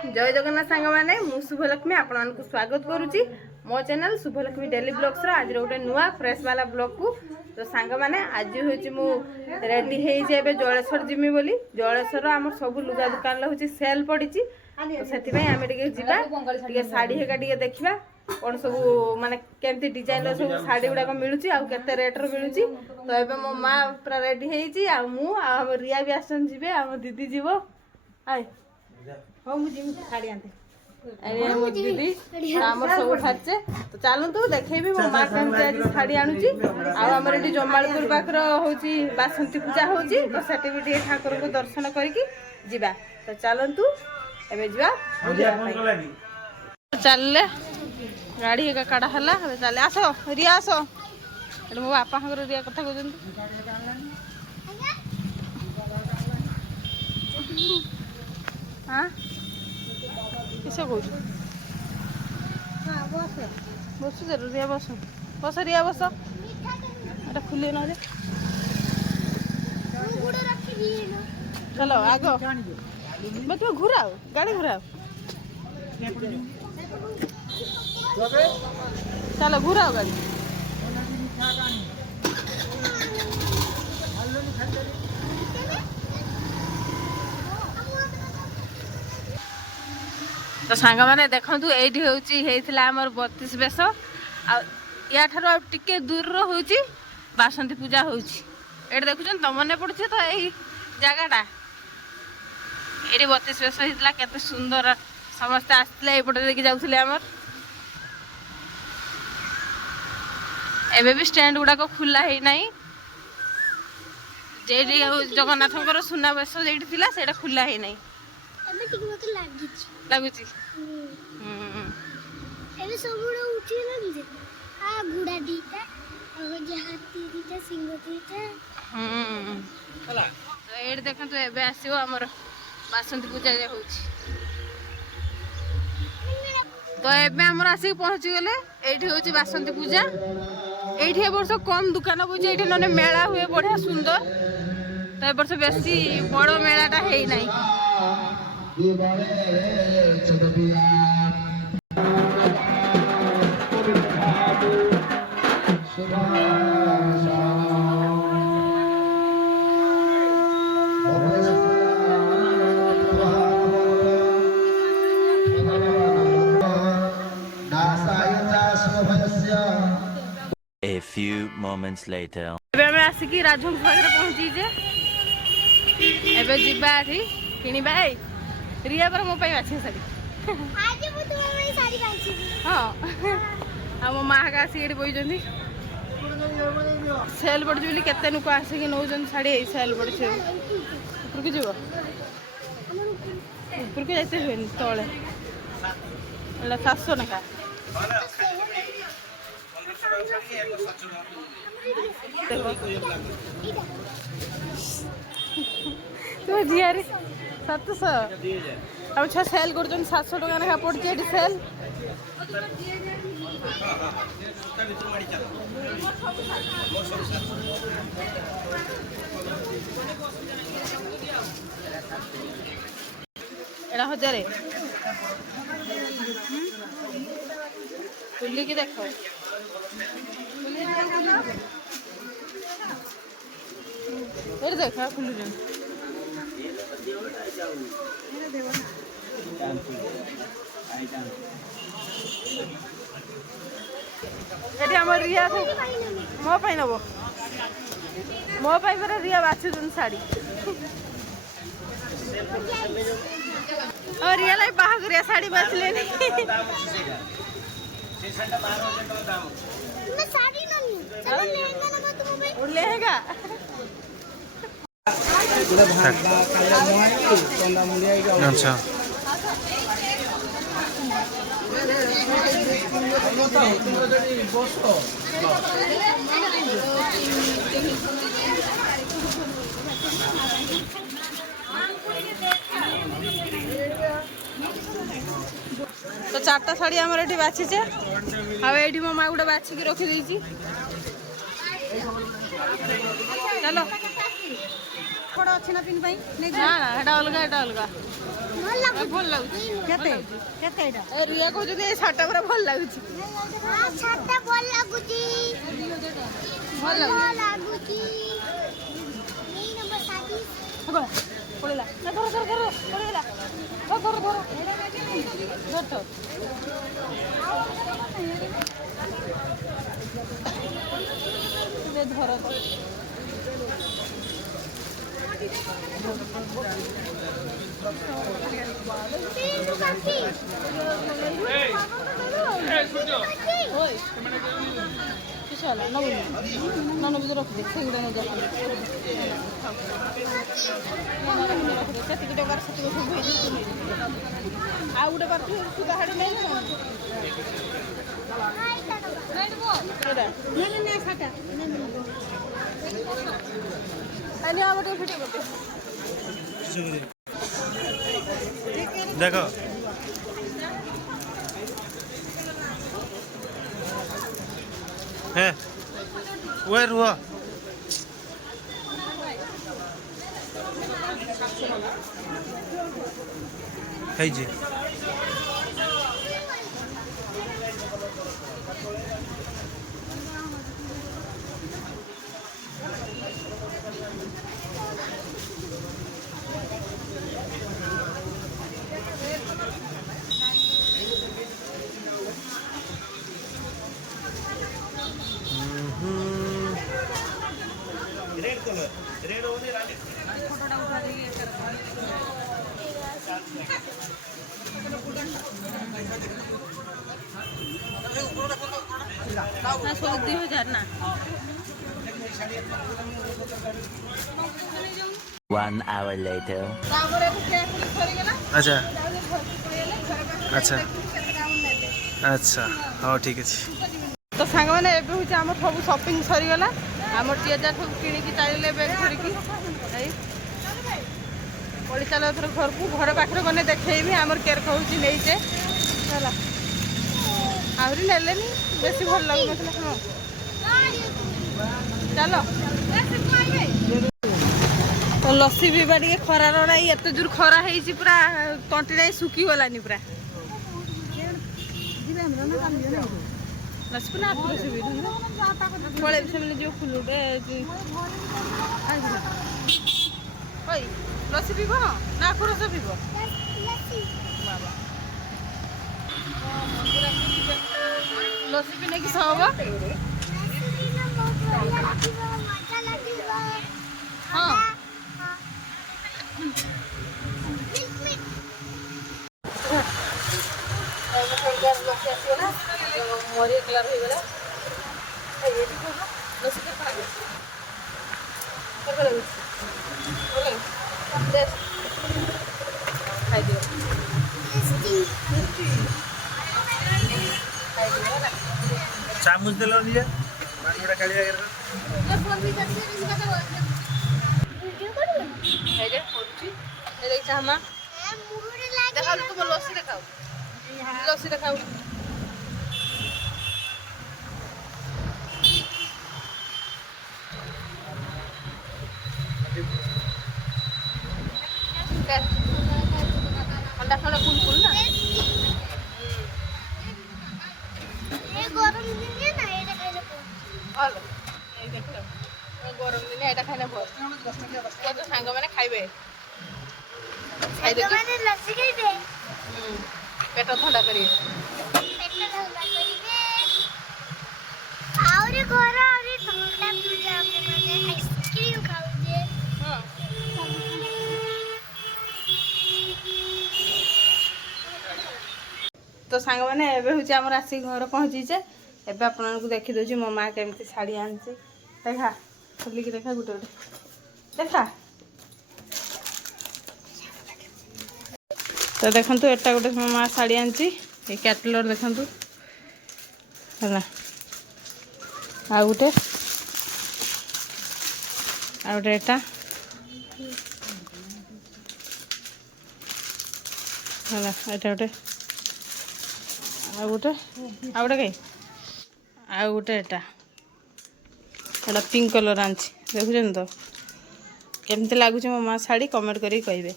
जय जगन्नाथ सांग मैंने मु शुभलक्ष्मी आपण स्वागत करुच्ची मो चैनल शुभलक्ष्मी डेली ब्लॉग्स आज गोटे नुआ फ्रेश वाला ब्लॉग को। तो सांग मैंने आज हूँ मु रेडी हो जलेश्वर जिमी बोली जलेश्वर आम सब लुगा दुकान हूँ सेल पड़ी तो से आम टे शाढ़ी हेका देखा कौन सब माने केमती डिजाइन सब शाढ़ी गुड़ाक मिलूँ आते रेट्र मिलूँ। तो ये मो माँ पूरा रेडी हो रिया भी आसन जी आम दीदी जीव आए हाँ मुझे शाढ़ी आनते अरे मो दीदी आम सब छाड़चे। तो चलतु देखेबी मो माँ केमती आज शाढ़ी आणुची आमर ये जमालपुर पाखर हूँ बासंती पूजा हो तो सेठी भी ठाकुर को दर्शन करके जीवा। तो चलतु एवं जा चलले गाड़ी हेका काढ़ा हला चले आस रिया आस मो बापा रिया कथा कहते हाँ किसे कौन बस रिया बस बस रिया बस एटा खुले ना चलो आग मत घुराओ गाड़ी घुराओ चलो घुराओ गाड़ी तो सांग मैंने देखु ये हूँ 32 बेश या टे दूर हूँ बासंती पूजा हो देखुन तो मन पड़े तो यही जगटा ये 32 बेश होता केते सुंदर समस्ते आसते यपटे देखिए जाऊे आमर एबे भी स्टैंड गुड़ाक खुला ही नहीं जे जगन्नाथ सुना बेश जो खुला ही नहीं लगुच देखो एबे आसो आमर बासंती पूजा हो तो एबे आमर आसिक पहुँची गले ये हूँ बासंती पूजा ये वर्ष कम दुकान बुझे ये ना मेला हुए बढ़िया सुंदर। तो ए वर्ष बेसी बड़ मेलाटा है नहीं A few moments later. एबे हमें आसिकी राजहंस पाखे पहुंची जे एबे जिबा आठी किनिबा ए रिया पर मो पाई बाछी साड़ी आज मु तुम साड़ी बाछी हां आ मो मां का सीडी बोई जंदी सेल पड़ जुली केते नुको आसिकी नौ जन साड़ी ए सेल पड़ छे ऊपर के जीवो ऊपर के जाते हुए तळे एला 700 टका तो झियारी 700 अब छा सेल कर 700 टका ना पड़े सेल एड़ा 1000 खुली की देखो और देखा खुली जन ये आम रिया मो पाई नब मो पाई पर रिया बाछुन साड़ी और रिया लाई बाहागरिया साड़ी बाछले लेगा अच्छा तो 4टा साड़ी आमर ये बाछीचे आई मो माँ गोटे बाछिकी रखी चलो ବଡ଼ ଅଛି ନା ପିନ୍ ପାଇଁ ନେଇ ନା ନା ଏଟା ଅଲଗା ଏଟା ଅଲଗା ଭଲ ଲାଗୁଛି କେତେ କେତେ ଏଇଟା ଏ ରିଆ କହୁଛନ୍ତି ଏ ଶାଢ଼ୀଟା ପୁରା ଭଲ ଲାଗୁଛି ଛାତା ଭଲ ଲାଗୁଛି ଭଲ ଭଲ ଲାଗୁଛି ଲାଗୁଛି ଏଇ ନମ୍ବର 7 ହବ ପଳେଇଲା ନା ଧର ଧର ଧର ପଳେଇଲା ଧର ଧର ଧର ଧର ଧର ଧର ପିଣ୍ଟୁ କାକି ওই কিছু হলো নবী নবী রଖିদে সেগুলো মজা করে রখিদে সেତିକି ଟଙ୍କାର ସେତିକି ସବୁ ହେଇଯିବ ଆଉ ଗୋଟେ ପାରୁଛୁ ସୁଧା ହାଡ଼ି ନେଇ ନା ଆମ ଟିକେ ଭିଡ଼ିଓ କରିଦେ देखो है वो रुआ है जी ନା ସବୁ 2000 ନା 1 hour later. ଆମର ଏବେ ଖିଆଖୁଇ ସରିଗଲା अच्छा ଆଚ୍ଛା अच्छा हाँ ठीक है ତ ସାଙ୍ଗମାନେ ଏବେ ହେଉଛି ଆମର ସବୁ ସପିଂ ସରିଗଲା ଆମର ଯିଏ ଯାହା ସବୁ କିଣିକି ଚାଲିଲେ ବ୍ୟାଗ୍ ଧରିକି ଏଇ ପଳି ଚାଲ ଏଥର ଘରକୁ ଘର ପାଖରେ ଗଲେ ଦେଖେଇବି ଆମର କେରକ ହେଉଛି ନେଇଛେ ହେଲା ଆହୁରି ନେଲେନି ବେଶୀ ଭଲ ଲାଗୁନଥିଲା ହଁ ଚାଲ ତ ଲସି ପିଇବା ଟିକେ ଖରାର ନାହିଁ ଏତେ ଜୋର ଖରା ହେଇଛି ପୁରା ତଣ୍ଟି ନାହିଁ ଶୁଖିଗଲାନି ପୁରା ଲସି ପିଲା ଆକୁ ଲସି ପିଇ ପଳେଇବି ସେମାନେ ଯିବ ଫୁଲୁଟେ ଓଇ ଲସି ପିଇବ ନା ଆଖୁ ରସ ପିଇବ ବାବା ଲସି ପିଇଲେ କିସ ହବ ହଁ ଲସି ଆସିଗଲା ମରି କଲର ହେଇଗଲା ଲସି କେତେ ଲାଗୁଛି କେତେ ଲାଗୁଛି ଖାଇଦିଅ चामच दिल दिए पानी काली ଚାମା দেখাও তোমার লসি দেখাও লসি দেখাও ঠান্ডা ঠান্ডা ফুল ফুল না গরম দিনে না এটা খাইলে ভালো এই দেখো গরম দিনে এটা খাইলে ভালো কত সাঙ্গମାନେ খাইবে খাইবে মানে লস্যি খাইবে পেট ঠান্ডা করিবে পেটটা ঠান্ডা করিবে আউরে ঘর আউরে ঠান্ডা পিবে আপনি মানে আইসক্রিম খাওবে হ্যাঁ তো ସାଙ୍ଗମାନେ ଏବେ ହେଉଛି ଆମର ଆସିକି ଘର ପହଞ୍ଚିଛେ ଏବେ ଆପଣମାନଙ୍କୁ ଦେଖିଦେଉଛି ମୋ ମା କେମିତି ଶାଢ଼ୀ ଆଣିଛି ଦେଖା ଖୋଲିକି ଦେଖା ଗୋଟେ ଗୋଟେ ଦେଖା ତ ଦେଖନ୍ତୁ ଏଟା ଗୋଟେ ମୋ ମା ଶାଢ଼ୀ ଆଣିଛି ଏ କ୍ୟାଟଲଗ୍ ଦେଖନ୍ତୁ ହେଲା ଆଉ ଗୋଟେ ଏଟା ହେଲା ଏଟା ଗୋଟେ ଆଉ ଗୋଟେ କାଇଁ ଆଉ ଗୋଟେ ଏଟା ପିଙ୍କ କଲର୍ ଆଣିଛି ଦେଖୁଛନ୍ତି ତ केमती लगुच मो माँ शाढ़ी कमेंट करी कहे।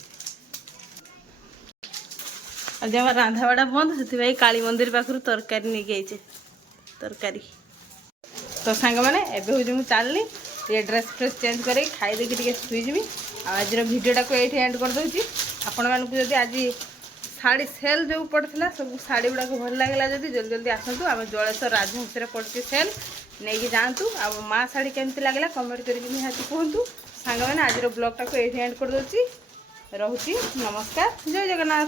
आज आम रांधाबाड़ा बंद से काली मंदिर पाखु तरकारी नहीं गई तरकारी। तो सांग मैंने एवं हूँ मुझे चलनी ये ड्रेस फ्रेस चेंज कर खाई देखिए शुईजी। आज भिडटा को ये एंड कर दूसरी आपण मानक जब आज शाढ़ी सेल जो पड़ता सब शाढ़ी गुड़ाक भल लगे जल्दी जल्दी आसतु आम जलेश्वर राजहंस पड़ी सेल नहीं कि जातु आ माँ शाढ़ी केमती लगला कमेंट करके निहाती कहतु। सांग मैंने आज ब्लॉगटा को ये एंड कर दूसरी। रोची नमस्कार जय जगन्नाथ।